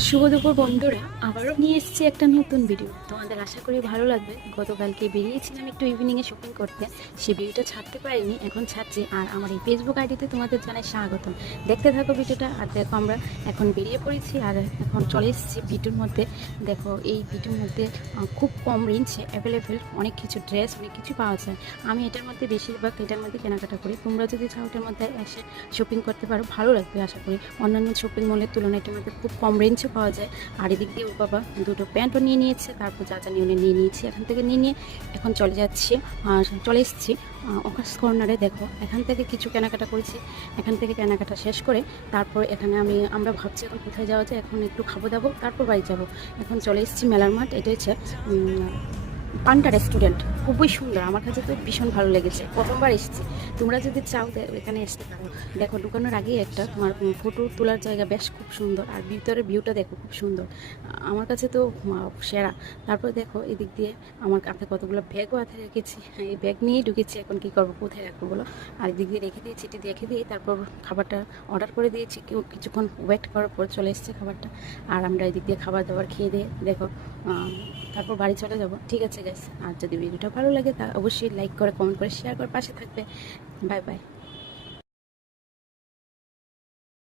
শুভ দুপুর বন্ধুরা, আবারও নিয়ে এসেছি একটা নতুন ভিডিও। তোমাদের আশা করি ভালো লাগবে। গতকালকে বেরিয়েছিলাম একটু ইভিনিংয়ে শপিং করতে, সেই ভিডিওটা ছাড়তে পারিনি, এখন ছাড়ছি। আর আমার এই ফেসবুক আইডিতে তোমাদের জানাই স্বাগতম। দেখতে থাকো ভিডিওটা। আর দেখো, আমরা এখন বেরিয়ে পড়েছি আর এখন চলে এসেছি ভিডিওর মধ্যে। দেখো, এই ভিডিওর মধ্যে খুব কম রেঞ্জে অ্যাভেলেবেল অনেক কিছু ড্রেস, অনেক কিছু পাওয়া যায়। আমি এটার মধ্যে বেশিরভাগ এটার মধ্যে কেনাকাটা করি। তোমরা যদি চাও এটার মধ্যে এসে শপিং করতে পারো, ভালো লাগবে আশা করি। অন্যান্য শপিং মলের তুলনায় এটার মধ্যে খুব কম রেঞ্জে পাওয়া যায়। আর এদিক দিয়ে ওর বাবা দুটো প্যান্টও নিয়ে নিয়েছে, তারপর যা যা নিয়ে নিয়েছি। এখান থেকে নিয়ে এখন চলে এসেছি অকাশ কর্নারে। দেখো, এখান থেকে কিছু কেনাকাটা করেছি। এখান থেকে কেনাকাটা শেষ করে তারপর এখানে আমরা ভাবছি এখন কোথায় যাওয়া যায়। এখন একটু খাবো দাবো, তারপর বাড়ি যাব। এখন চলে এসেছি মেলার মাঠ। এটা হচ্ছে পান্ডা রেস্টুরেন্ট। খুবই সুন্দর, আমার কাছে তো ভীষণ ভালো লেগেছে, প্রথমবার এসেছি। তোমরা যদি চাও এখানে আসতে পারো। দেখো, ঢুকানোর আগেই একটা তোমার ফটো তোলার জায়গা, বেশ খুব সুন্দর। আর ভিতরের ভিউটা দেখো, খুব সুন্দর, আমার কাছে তো সেরা। তারপর দেখো, এদিক দিয়ে আমার কাছে কতগুলো ব্যাগও হাতে রেখেছি। এই ব্যাগ নিয়েই ঢুকেছি। এখন কী করবো, কোথায় রাখবো বলো। আর এদিক দিয়ে রেখে দিয়েছি, এটি রেখে দিয়ে তারপর খাবারটা অর্ডার করে দিয়েছি। কিছুক্ষণ ওয়েট করার পর চলে এসেছে খাবারটা। আর আমরা এদিক দিয়ে খাবার দাবার খেয়ে দিয়ে দেখো তারপর বাড়ি চলে যাব। ঠিক আছে গাইস, আর যদি ভিডিওটা ভালো লাগে তা অবশ্যই লাইক করে, কমেন্ট করে, শেয়ার করে পাশে থাকবে। Bye bye.